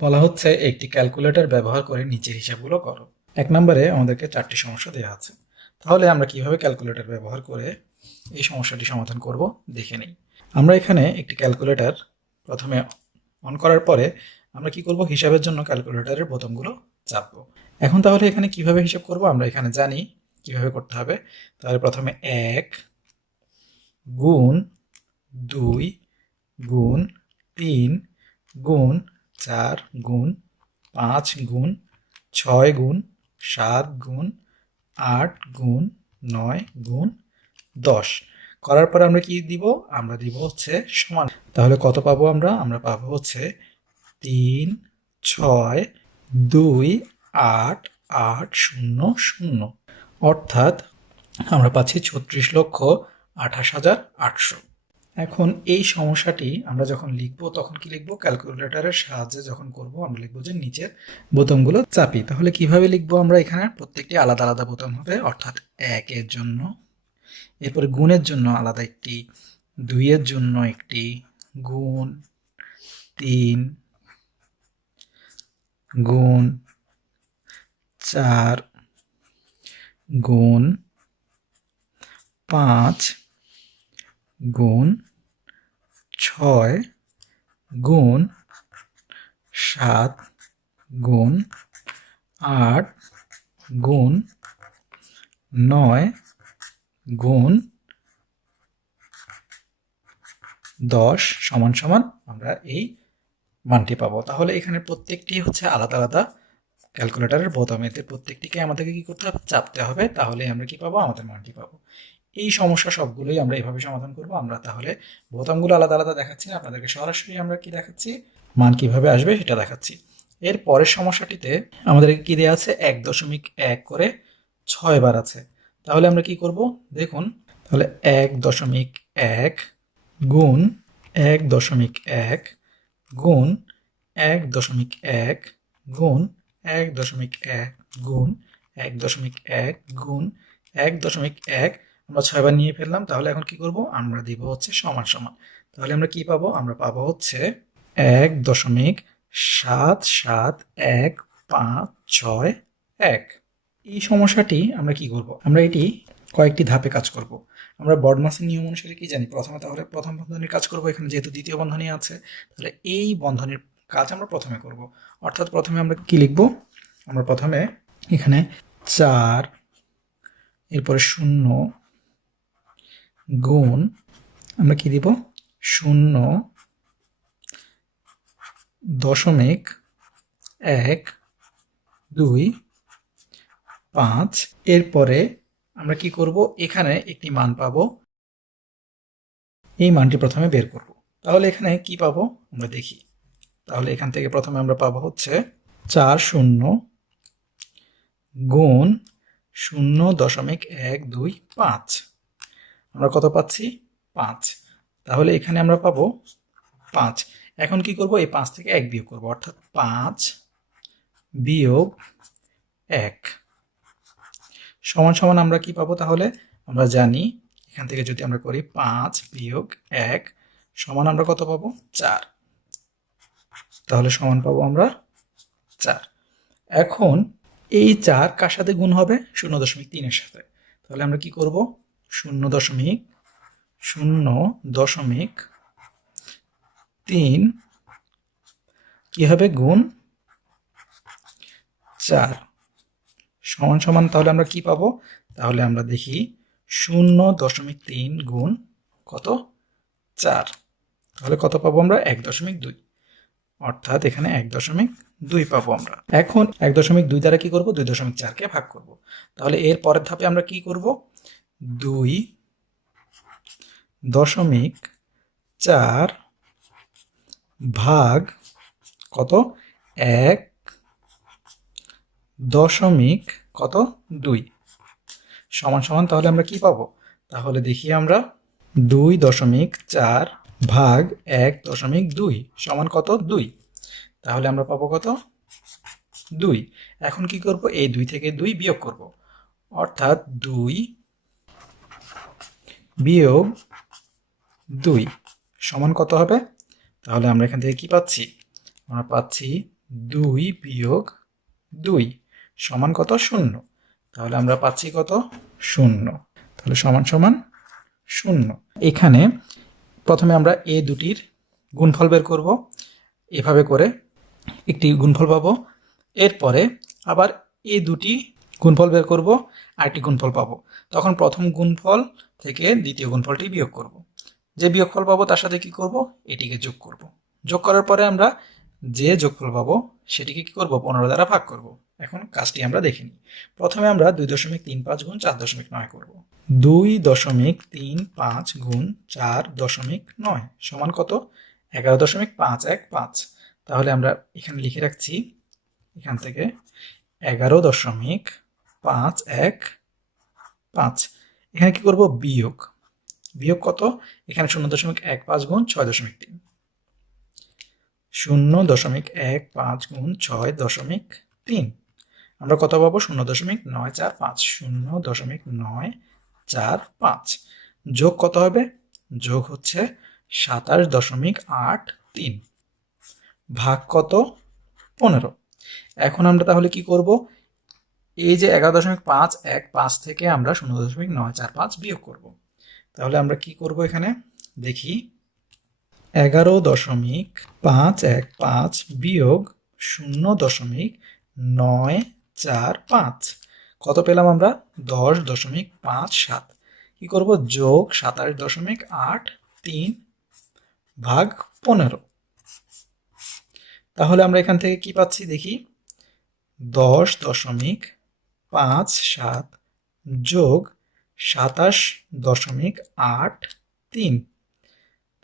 বলা হচ্ছে একটি ক্যালকুলেটর ব্যবহার করে নিচের হিসাবগুলো করো। এক নম্বরে আমাদেরকে চারটি সমস্যা দেওয়া আছে। তাহলে আমরা কীভাবে ক্যালকুলেটর ব্যবহার করে এই সমস্যাটি সমাধান করব দেখে নিই। আমরা এখানে একটি ক্যালকুলেটর প্রথমে অন করার পরে আমরা কি করব? হিসাবের জন্য ক্যালকুলেটরের বোতামগুলো চাপবো। এখন তাহলে এখানে কীভাবে হিসাব করব? আমরা এখানে জানি কীভাবে করতে হবে। তাহলে প্রথমে এক গুণ দুই গুণ তিন গুণ চার গুণ পাঁচ গুণ ছয় গুণ সাত গুণ আট গুণ নয় গুণ দশ। করার পরে আমরা কি দিব? আমরা দিব হচ্ছে সমান। তাহলে কত পাবো আমরা? আমরা পাবো হচ্ছে তিন, ছয়, দুই, আট আট, শূন্য শূন্য। অর্থাৎ আমরা পাচ্ছি ছত্রিশ লক্ষ আঠাশ হাজার আটশো। এখন এই সমস্যাটি আমরা যখন লিখব, তখন কি লিখব? ক্যালকুলেটরের সাহায্যে যখন করব, আমরা লিখব যে নিচের বোতামগুলো চাপি। তাহলে কীভাবে লিখব আমরা এখানে? প্রত্যেকটি আলাদা আলাদা বোতাম হবে, অর্থাৎ একের জন্য। এরপরে গুণের জন্য আলাদা একটি দুইয়ের জন্য একটি, গুণ তিন, গুণ চার, গুণ পাঁচ গুণ ছয় গুণ সাত গুণ আট গুণ নয় গুণ দশ সমান সমান আমরা এই মানটি পাবো। তাহলে এখানে প্রত্যেকটি হচ্ছে আলাদা আলাদা ক্যালকুলেটরের বোতাম। এতে প্রত্যেকটিকে আমাদেরকে কি করতে হবে? চাপতে হবে। তাহলে আমরা কি পাবো? আমাদের মানটি পাবো। এই সমস্যা সবগুলোই আমরা এভাবে সমাধান করব। আমরা তাহলে বোতামগুলো আলাদা আলাদা দেখাচ্ছি না আপনাদেরকে সরাসরি আমরা কি দেখাচ্ছি? মান কীভাবে আসবে সেটা দেখাচ্ছি। এর পরের সমস্যাটিতে আমাদেরকে কি দেওয়া আছে? এক দশমিক এক করে ছয় বার আছে। তাহলে আমরা কি করব? দেখুন, তাহলে এক দশমিক এক গুণ এক দশমিক এক গুণ এক দশমিক এক গুণ এক দশমিক এক গুণ এক দশমিক এক গুণ এক দশমিক এক আমরা ছয়বার নিয়ে ফেললাম, তাহলে এখন কি করব? আমরা দিব হচ্ছে সমান সমান। তাহলে আমরা কি পাবো? আমরা পাবো হচ্ছে এক দশমিক সাত সাত এক পাঁচ ছয় এক। এই সমস্যাটি আমরা কি করব? আমরা এটি কয়েকটি ধাপে কাজ করব। আমরা বর্ডমাসের নিয়ম অনুসারে কি জানি? প্রথমে তাহলে প্রথম বন্ধনীর কাজ করব, এখানে যেহেতু দ্বিতীয় বন্ধনী আছে, তাহলে এই বন্ধনীর কাজ আমরা প্রথমে করব। অর্থাৎ প্রথমে আমরা কি লিখব? আমরা প্রথমে এখানে চার, এরপরে শূন্য গুণ, আমরা কি দিব? শূন্য দশমিক এক, দুই, পাঁচ। এরপরে আমরা কি করব? এখানে একটি মান পাবো। এই মানটি প্রথমে বের করব। তাহলে এখানে কি পাবো? আমরা দেখি। তাহলে এখান থেকে প্রথমে আমরা পাবো হচ্ছে চার শূন্য গুণ শূন্য দশমিক এক দুই পাঁচ। আমরা কত পাচ্ছি? পাঁচ। তাহলে এখানে আমরা পাবো পাঁচ। এখন কি করব? এই পাঁচ থেকে এক বিয়োগ করব, অর্থাৎ পাঁচ বিয়োগ এক। সমান সমান আমরা কি পাবো তাহলে? আমরা জানি, এখান থেকে যদি আমরা করি পাঁচ বিয়োগ এক, সমান আমরা কত পাবো? চার। তাহলে সমান পাবো আমরা চার। এখন এই চার কার সাথে গুণ হবে? শূন্য দশমিক তিনের সাথে। তাহলে আমরা কি করব? শূন্য দশমিক শূন্য দশমিক তিন কি হবে গুণ চার। সমান সমান তাহলে আমরা কি পাবো? তাহলে আমরা দেখি শূন্য দশমিক তিন গুণ কত? চার। তাহলে কত পাবো আমরা? এক দশমিক দুই। অর্থাৎ এখানে এক দশমিক দুই পাবো আমরা। এখন এক দশমিক দুই দ্বারা কি করব? দুই দশমিক চারকে ভাগ করব। তাহলে এর পরের ধাপে আমরা কি করব? দুই দশমিক চার ভাগ কত? এক দশমিক কত? দুই। সমান সমান তাহলে আমরা কি পাবো? তাহলে দেখি আমরা দুই দশমিক চার ভাগ এক দশমিক দুই সমান কত? দুই। তাহলে আমরা পাবো কত? দুই। এখন কি করব? এই দুই থেকে দুই বিয়োগ করব। অর্থাৎ দুই বিয়োগ দুই সমান কত হবে? তাহলে আমরা এখান থেকে কি পাচ্ছি? আমরা পাচ্ছি দুই বিয়োগ দুই সমান কত? শূন্য। তাহলে আমরা পাচ্ছি কত? শূন্য। তাহলে সমান সমান শূন্য। এখানে প্রথমে আমরা এ দুটির গুণফল বের করব। এভাবে করে একটি গুণফল পাবো। এরপরে আবার এ দুটি গুণফল বের করব। আরেকটি গুণফল পাবো। তখন প্রথম গুণফল থেকে দ্বিতীয় গুণফলটি বিয়োগ করব। যে বিয়োগফল পাবো তার সাথে কি করব? এটিকে যোগ করব। যোগ করার পরে আমরা যে যোগফল পাবো সেটিকে কি করব? পনেরো দ্বারা ভাগ করব। এখন কাজটি আমরা দেখে নিই। প্রথমে আমরা দুই দশমিক তিন পাঁচ গুণ চার দশমিক নয় করব। দুই দশমিক তিন পাঁচ গুণ চার দশমিক নয় সমান কত? এগারো দশমিক পাঁচ এক পাঁচ। তাহলে আমরা এখানে লিখে রাখছি, এখান থেকে এগারো দশমিক পাঁচ এক পাঁচ। এখানে কি করব? বিয়োগ। বিয়োগ কত? এখানে শূন্য দশমিক এক পাঁচ গুণ ছয় দশমিক তিন। শূন্য দশমিক এক পাঁচ গুণ ছয় দশমিক তিন। আমরা কত পাবো? শূন্য দশমিক নয় চার পাঁচ। শূন্য দশমিক নয় চার পাঁচ। যোগ কত হবে? যোগ হচ্ছে সাতাশ দশমিক আট তিন। ভাগ কত? পনেরো। এখন আমরা তাহলে কি করব? এই যে এগারো দশমিক পাঁচ, এক পাঁচ থেকে আমরা শূন্য দশমিক নয়, চার পাঁচ বিয়োগ করব। তাহলে আমরা কি করব এখানে? দেখি। এগারো দশমিক পাঁচ, এক পাঁচ বিয়োগ শূন্য দশমিক নয়, চার পাঁচ। কত পেলাম আমরা? দশ দশমিক পাঁচ সাত। কি করব? যোগ সাতাশ দশমিক আট তিন ভাগ পনেরো। তাহলে আমরা এখান থেকে কি পাচ্ছি? দেখি। দশ দশমিক পাঁচ সাত যোগ সাতাশ দশমিক আট তিন।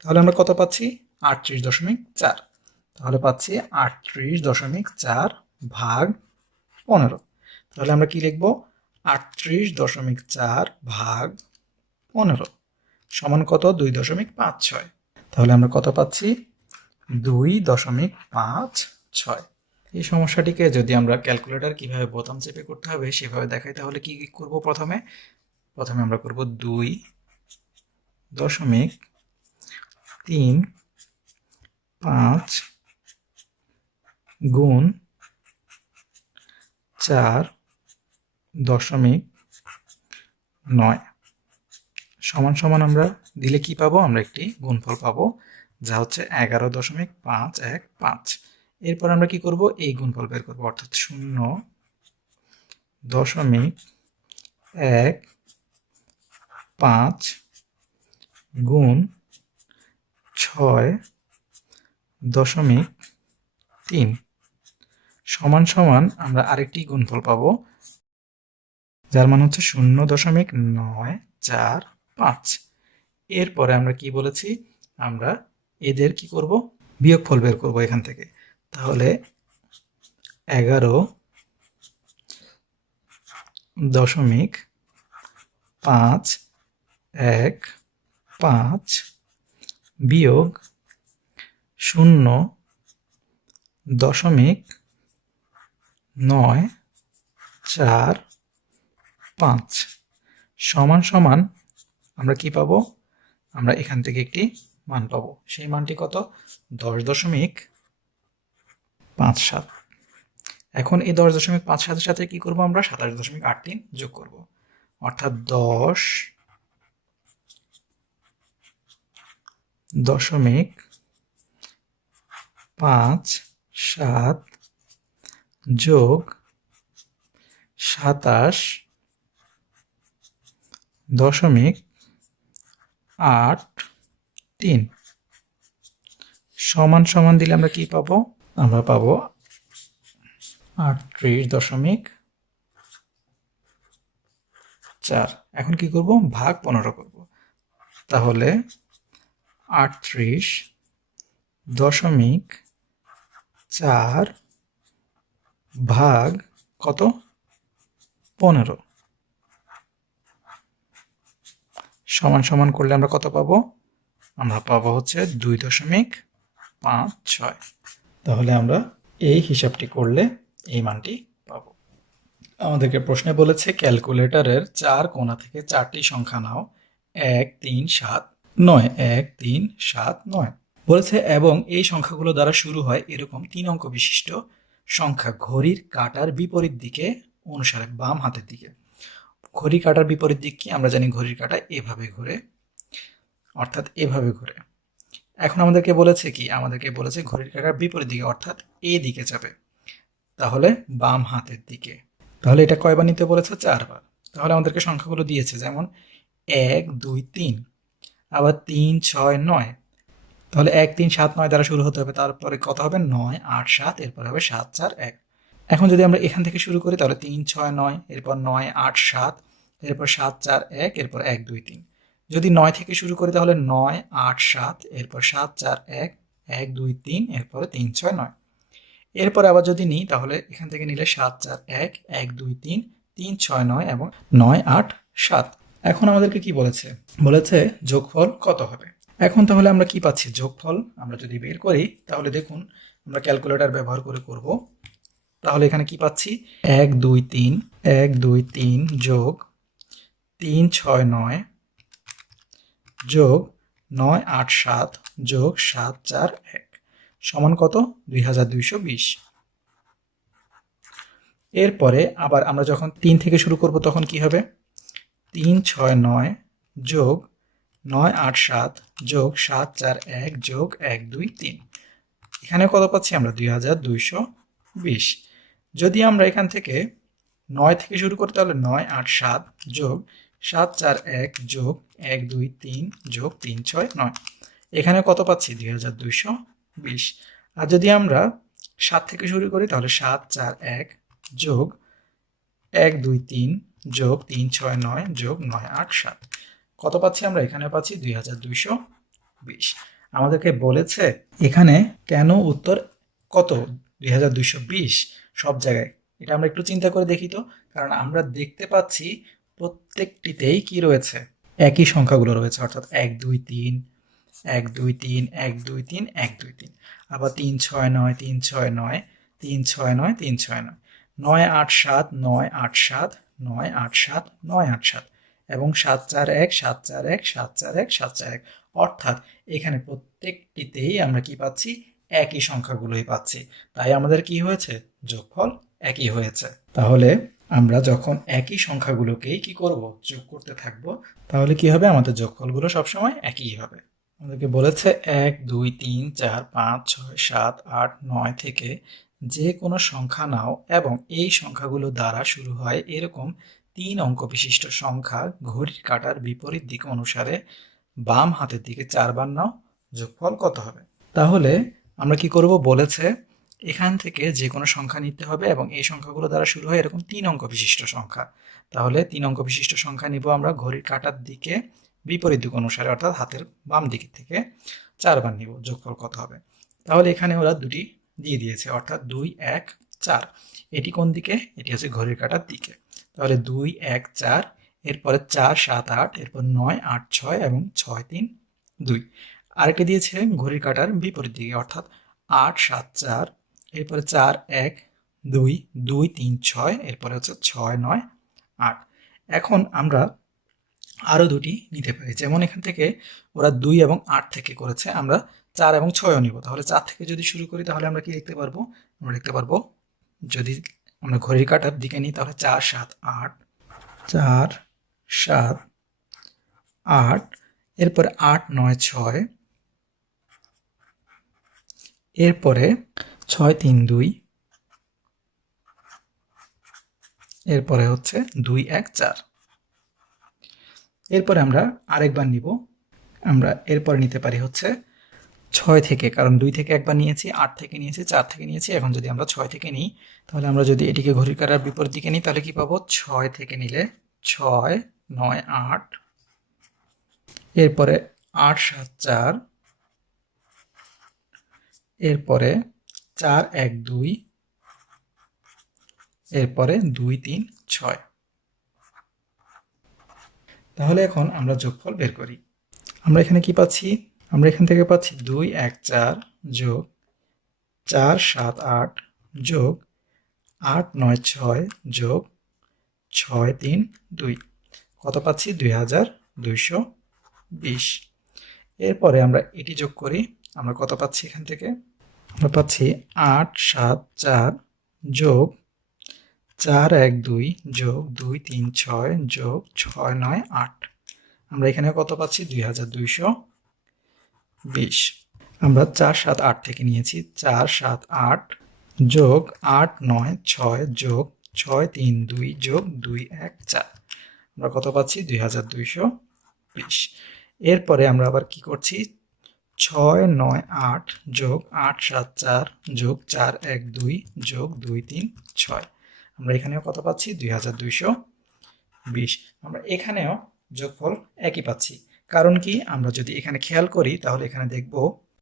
তাহলে আমরা কত পাচ্ছি? আটত্রিশ দশমিক চার। তাহলে পাচ্ছি আটত্রিশ দশমিক চার ভাগ পনেরো। তাহলে আমরা কি লিখব? আটত্রিশ দশমিক চার ভাগ পনেরো সমান কত? দুই দশমিক পাঁচ ছয়। তাহলে আমরা কত পাচ্ছি? দুই দশমিক পাঁচ ছয়। এই সমস্যাটিকে যদি আমরা ক্যালকুলেটর কীভাবে বোতাম চেপে করতে হবে সেভাবে দেখাই, তাহলে কি করব প্রথমে? প্রথমে আমরা করব দুই দশমিক তিন পাঁচ গুণ চার দশমিক নয়। সমান সমান আমরা দিলে কি পাবো? আমরা একটি গুণফল পাবো, যা হচ্ছে এগারো দশমিক পাঁচ এক পাঁচ। এরপর আমরা কি করব? এই গুণফল বের করব, অর্থাৎ শূন্য দশমিক এক পাঁচ গুণ ছয় দশমিক তিন। সমান সমান আমরা আরেকটি গুণফল পাবো, যার মান হচ্ছে শূন্য দশমিক নয় চার পাঁচ। এরপরে আমরা কি বলেছি? আমরা এদের কি করব? বিয়োগফল বের করব এখান থেকে। তাহলে এগারো দশমিক পাঁচ এক পাঁচ বিয়োগ শূন্য দশমিক নয় চার পাঁচ সমান সমান আমরা কি পাবো? আমরা এখান থেকে একটি মান পাবো। সেই মানটি কত? দশ দশমিক পাঁচ সাত। এখন এই দশ দশমিক পাঁচ সাতের সাথে কি করব আমরা? সাতাশ দশমিক আট তিন যোগ করব। অর্থাৎ দশ দশমিক পাঁচ সাত যোগ সাতাশ দশমিক আট তিন। সমান সমান দিলে আমরা কি পাবো? আমরা পাবো আটত্রিশ দশমিক চার। এখন কি করব? ভাগ পনেরো করব। তাহলে আটত্রিশ দশমিক চার ভাগ কত? পনেরো। সমান সমান করলে আমরা কত পাবো? আমরা পাবো হচ্ছে দুই দশমিক পাঁচ ছয়। তাহলে আমরা এই হিসাবটি করলে এই মানটি পাবো। আমাদেরকে প্রশ্নে বলেছে, ক্যালকুলেটরের চার কোণা থেকে চারটি সংখ্যা নাও। এক, তিন, সাত, নয়। এক, তিন, সাত, নয়। বলেছে, এবং এই সংখ্যাগুলো দ্বারা শুরু হয় এরকম তিন অঙ্ক বিশিষ্ট সংখ্যা ঘড়ির কাটার বিপরীত দিকে অনুসারে বাম হাতের দিকে। ঘড়ি কাটার বিপরীত দিক কি? আমরা জানি ঘড়ির কাটা এভাবে ঘুরে, অর্থাৎ এভাবে ঘুরে। এখন আমাদেরকে বলেছে কি? আমাদেরকে বলেছে ঘড়ির কাটার বিপরীত দিকে, অর্থাৎ এ দিকে যাবে। তাহলে বাম হাতের দিকে। তাহলে এটা কয়বার নিতে বলেছে? চারবার। তাহলে আমাদেরকে সংখ্যাগুলো দিয়েছে, যেমন এক, দুই, তিন। আবার তিন, ছয়, নয়। তাহলে এক, তিন, সাত, নয় দ্বারা শুরু হতে হবে। তারপরে কত হবে? নয়, আট, সাত। এরপর হবে সাত, চার, এক। এখন যদি আমরা এখান থেকে শুরু করি, তাহলে তিন, ছয়, নয়। এরপর নয়, আট, সাত। এরপর সাত, চার, এক। এরপর এক, দুই, তিন। যদি নয় থেকে শুরু করি, তাহলে নয়, আট, সাত, এরপর সাত, চার, এক এক, দুই, তিন, এরপরে তিন, ছয়, নয়। এরপরে আবার যদি নিই, তাহলে এখান থেকে নিলে সাত, চার, এক এক, দুই, তিন তিন, ছয়, নয় এবং নয়, আট, সাত। এখন আমাদেরকে কি বলেছে? বলেছে যোগফল কত হবে? এখন তাহলে আমরা কি পাচ্ছি? যোগফল আমরা যদি বের করি, তাহলে দেখুন আমরা ক্যালকুলেটর ব্যবহার করে করব। তাহলে এখানে কি পাচ্ছি? এক, দুই, তিন, এক, দুই, তিন যোগ তিন, ছয়, নয় যোগ নয় আট সাত যোগ সাত চার এক সমান কত? দুই হাজার দুইশো বিশ। এরপরে আবার আমরা যখন তিন থেকে শুরু করব তখন কি হবে? তিন ছয় নয় যোগ নয় আট সাত যোগ সাত চার এক যোগ এক দুই তিন। এখানে কত পাচ্ছি আমরা? দুই হাজার দুইশো বিশ। যদি আমরা এখান থেকে নয় থেকে শুরু করি তাহলে নয় আট সাত যোগ সাত চার এক যোগ এক দুই তিন যোগ তিন ছয় নয়। এখানে কত পাচ্ছি? দুই হাজার দুইশো বিশ। আর যদি আমরা সাত থেকে শুরু করি, তাহলে সাত চার এক যোগ এক দুই তিন যোগ তিন ছয় নয় যোগ নয় আট সাত। কত পাচ্ছি আমরা? এখানে পাচ্ছি দুই হাজার দুইশো বিশ। আমাদেরকে বলেছে এখানে কেন উত্তর কত? দুই হাজার দুইশো বিশ সব জায়গায়। এটা আমরা একটু চিন্তা করে দেখি তো। কারণ আমরা দেখতে পাচ্ছি প্রত্যেকটিতেই কি রয়েছে? একই সংখ্যাগুলো রয়েছে, অর্থাৎ এক, দুই, তিন, এক, দুই, তিন, এক, দুই, তিন, এক, দুই, তিন। আবার তিন, ছয়, নয়, তিন, ছয়, নয়, তিন, ছয়, নয়, তিন, ছয়, নয়। নয়, আট, সাত, নয়, আট, সাত, নয়, আট, সাত, নয়, আট, সাত। এবং সাত, চার, এক, সাত, চার, এক, সাত, চার, এক, সাত, চার, এক। অর্থাৎ এখানে প্রত্যেকটিতেই আমরা কি পাচ্ছি? একই সংখ্যাগুলোই পাচ্ছি। তাই আমাদের কি হয়েছে? যোগফল একই হয়েছে। তাহলে আমরা যখন একই সংখ্যাগুলোকেই কি করব, যোগ করতে থাকব, তাহলে কি হবে? আমাদের যোগফলগুলো সবসময় একই হবে। আমাদেরকে বলেছে এক, দুই, তিন, চার, পাঁচ, ছয়, সাত, আট, নয় থেকে যে কোনো সংখ্যা নাও এবং এই সংখ্যাগুলো দ্বারা শুরু হয় এরকম তিন অঙ্ক বিশিষ্ট সংখ্যা ঘড়ির কাটার বিপরীত দিক অনুসারে বাম হাতের দিকে চারবার নাও, যোগফল কত হবে? তাহলে আমরা কি করব? বলেছে এখান থেকে যে কোনো সংখ্যা নিতে হবে এবং এই সংখ্যাগুলো দ্বারা শুরু হয় এরকম তিন অঙ্ক বিশিষ্ট সংখ্যা। তাহলে তিন অঙ্ক বিশিষ্ট সংখ্যা নিব আমরা ঘড়ির কাটার দিকে বিপরীত দিক অনুসারে, অর্থাৎ হাতের বাম দিক থেকে চারবার নিব, যোগফল কত হবে? তাহলে এখানে ওরা দুটি দিয়ে দিয়েছে, অর্থাৎ দুই, এক, চার। এটি কোন দিকে? এটি হচ্ছে ঘড়ির কাটার দিকে। তাহলে দুই, এক, চার, এরপরে চার, সাত, আট, এরপর নয়, আট, ছয় এবং ছয়, তিন, দুই। আরেকটি দিয়েছে ঘড়ির কাটার বিপরীত দিকে, অর্থাৎ আট, সাত, চার এরপরে চার, এক, দুই দুই, তিন, ছয়, এরপরে হচ্ছে ছয়, নয়, আট। এখন আমরা আরও দুটি নিতে পারি। যেমন এখান থেকে ওরা দুই এবং আট থেকে করেছে, আমরা চার এবং ছয়ও নিব। তাহলে চার থেকে যদি শুরু করি, তাহলে আমরা কি লিখতে পারব? আমরা লিখতে পারব, যদি আমরা ঘড়ির কাটার দিকে নিই, তাহলে চার, সাত, আট, চার, সাত, আট, এরপরে আট, নয়, ছয়, এরপরে ছয় তিন দুই। এরপরে হচ্ছে দুই এক চার। এরপরে আমরা আরেকবার নিব। আমরা এরপরে নিতে পারি হচ্ছে ছয় থেকে, কারণ দুই থেকে একবার নিয়েছি, আট থেকে নিয়েছি, চার থেকে নিয়েছি। এখন যদি আমরা ছয় থেকে নিই, তাহলে আমরা যদি এটিকে ঘড়ির কাটার বিপরীত দিকে নিই, তাহলে কি পাবো? ছয় থেকে নিলে ছয়, নয়, আট। এরপরে আট, সাত, চার। এরপরে চার, এক, দুই, এরপরে দুই, তিন, ছয়। তাহলে এখন আমরা যোগফল বের করি। আমরা এখানে কি পাচ্ছি? আমরা এখান থেকে পাচ্ছি দুই, এক, চার যোগ চার, সাত, আট যোগ আট, নয়, ছয় যোগ ছয়, তিন, দুই। কত পাচ্ছি? দুই হাজার দুইশো বিশ। এরপরে আমরা এটি যোগ করি। আমরা কত পাচ্ছি এখান থেকে? আমরা পাচ্ছি আট, সাত, চার যোগ চার, এক, দুই যোগ দুই, তিন, ছয় যোগ ছয়, নয়, আট। আমরা এখানে কত পাচ্ছি? দুই হাজার দুইশো বিশ। আমরা চার, সাত, আট থেকে নিয়েছি। চার, সাত, আট যোগ আট, নয়, ছয় যোগ ছয়, তিন, দুই যোগ দুই, এক, চার। আমরা কত পাচ্ছি? দুই হাজার দুইশো বিশ। এরপরে আমরা আবার কি করছি? ছয় নয় আট যোগ আট সাত চার যোগ চার এক দুই যোগ দুই তিন ছয়। আমরা এখানেও কত পাচ্ছি? দুই হাজার দুইশো বিশ। আমরা এখানেও যোগফল একই পাচ্ছি। কারণ কি? আমরা যদি এখানে খেয়াল করি, তাহলে এখানে দেখব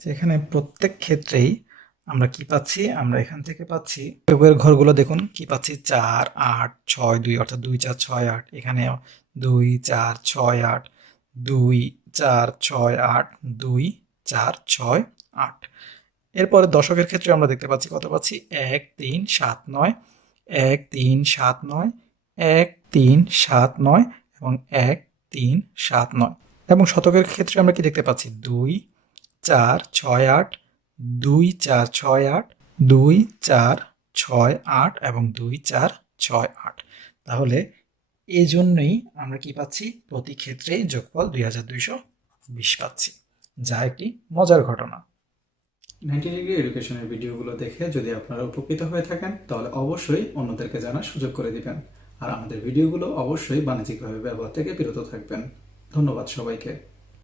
যে এখানে প্রত্যেক ক্ষেত্রেই আমরা কি পাচ্ছি? আমরা এখান থেকে পাচ্ছি যোগের ঘরগুলো দেখুন, কি পাচ্ছি? চার, আট, ছয়, দুই, অর্থাৎ দুই, চার, ছয়, আট। এখানেও দুই, চার, ছয়, আট, দুই, চার, ছয়, আট, দুই চার, ছয়, আট। এরপরে দশকের ক্ষেত্রে আমরা দেখতে পাচ্ছি কত পাচ্ছি? এক, তিন, সাত, নয়। এক, তিন, সাত, নয়। এক, তিন, সাত, নয় এবং এক, তিন, সাত, নয়। এবং শতকের ক্ষেত্রে আমরা কি দেখতে পাচ্ছি? দুই, চার, ছয়, আট। দুই, চার, ছয়, আট। দুই, চার, ছয়, আট এবং দুই, চার, ছয়, আট। তাহলে এই জন্যই আমরা কি পাচ্ছি? প্রতি ক্ষেত্রেই যোগফল দুই হাজার দুইশো বিশ পাচ্ছি। যা একটি মজার ঘটনা। নাইনটি ডিগ্রি এডুকেশনের ভিডিওগুলো দেখে যদি আপনারা উপকৃত হয়ে থাকেন, তাহলে অবশ্যই অন্যদেরকে জানার সুযোগ করে দিবেন। আর আমাদের ভিডিওগুলো অবশ্যই বাণিজ্যিকভাবে ব্যবহার থেকে বিরত থাকবেন। ধন্যবাদ সবাইকে।